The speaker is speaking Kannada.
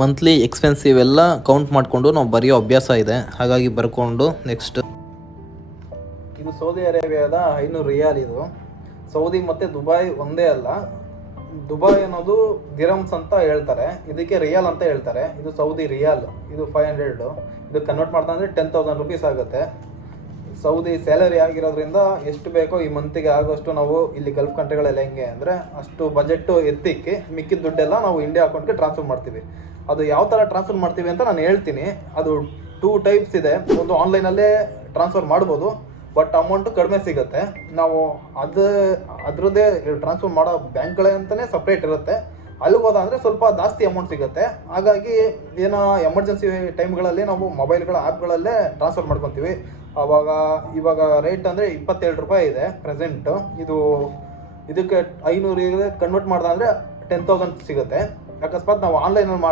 ಮಂತ್ಲಿ ಎಕ್ಸ್ಪೆನ್ಸಿವ್ ಎಲ್ಲ ಕೌಂಟ್ ಮಾಡಿಕೊಂಡು ನಾವು ಬರೆಯೋ ಅಭ್ಯಾಸ ಇದೆ. ಹಾಗಾಗಿ ಬರ್ಕೊಂಡು ನೆಕ್ಸ್ಟ್ ಇದು ಸೌದಿ ಅರೇಬಿಯಾದ 500 ರಿಯಾಲ್. ಇದು ಸೌದಿ ಮತ್ತು ದುಬೈ ಒಂದೇ ಅಲ್ಲ. ದುಬೈ ಅನ್ನೋದು ದಿರಮ್ಸ್ ಅಂತ ಹೇಳ್ತಾರೆ, ಇದಕ್ಕೆ ರಿಯಾಲ್ ಅಂತ ಹೇಳ್ತಾರೆ. ಇದು ಸೌದಿ ರಿಯಾಲ್, ಇದು 500. ಇದು ಕನ್ವರ್ಟ್ ಮಾಡ್ತಾ 10,000 ರುಪೀಸ್ ಆಗುತ್ತೆ. ಸೌದಿ ಸ್ಯಾಲರಿ ಆಗಿರೋದ್ರಿಂದ ಎಷ್ಟು ಬೇಕೋ ಈ ಮಂತಿಗೆ ಆಗೋಷ್ಟು ನಾವು ಇಲ್ಲಿ ಗಲ್ಫ್ ಕಂಟ್ರಿಗಳೆಲ್ಲ ಹೆಂಗೆ ಅಂದರೆ ಅಷ್ಟು ಬಜೆಟ್ಟು ಎತ್ತಿಕ್ಕಿ ಮಿಕ್ಕಿದ ದುಡ್ಡೆಲ್ಲ ನಾವು ಇಂಡಿಯಾ ಅಕೌಂಟ್ಗೆ ಟ್ರಾನ್ಸ್ಫರ್ ಮಾಡ್ತೀವಿ. ಅದು ಯಾವ ಥರ ಟ್ರಾನ್ಸ್ಫರ್ ಮಾಡ್ತೀವಿ ಅಂತ ನಾನು ಹೇಳ್ತೀನಿ. ಅದು 2 ಟೈಪ್ಸ್ ಇದೆ. ಒಂದು ಆನ್ಲೈನಲ್ಲೇ ಟ್ರಾನ್ಸ್ಫರ್ ಮಾಡ್ಬೋದು, ಬಟ್ ಅಮೌಂಟು ಕಡಿಮೆ ಸಿಗುತ್ತೆ. ನಾವು ಅದರದ್ದೇ ಟ್ರಾನ್ಸ್ಫರ್ ಮಾಡೋ ಬ್ಯಾಂಕ್ಗಳೇ ಅಂತಲೇ ಸಪ್ರೇಟ್ ಇರುತ್ತೆ. ಅಲ್ಲಿಗೆ ಹೋದ ಅಂದರೆ ಸ್ವಲ್ಪ ಜಾಸ್ತಿ ಅಮೌಂಟ್ ಸಿಗುತ್ತೆ. ಹಾಗಾಗಿ ಏನೋ ಎಮರ್ಜೆನ್ಸಿ ಟೈಮ್ಗಳಲ್ಲಿ ನಾವು ಮೊಬೈಲ್ಗಳ ಆ್ಯಪ್ಗಳಲ್ಲೇ ಟ್ರಾನ್ಸ್ಫರ್ ಮಾಡ್ಕೊತೀವಿ. ಇವಾಗ ರೇಟ್ ಅಂದರೆ 27 ರೂಪಾಯಿ ಇದೆ ಪ್ರೆಸೆಂಟು. ಇದಕ್ಕೆ 500 ಕನ್ವರ್ಟ್ ಮಾಡ್ದೆ ಅಂದರೆ 10,000 ಸಿಗುತ್ತೆ. ಅಕಸ್ಮಾತ್ ನಾವು ಆನ್ಲೈನಲ್ಲಿ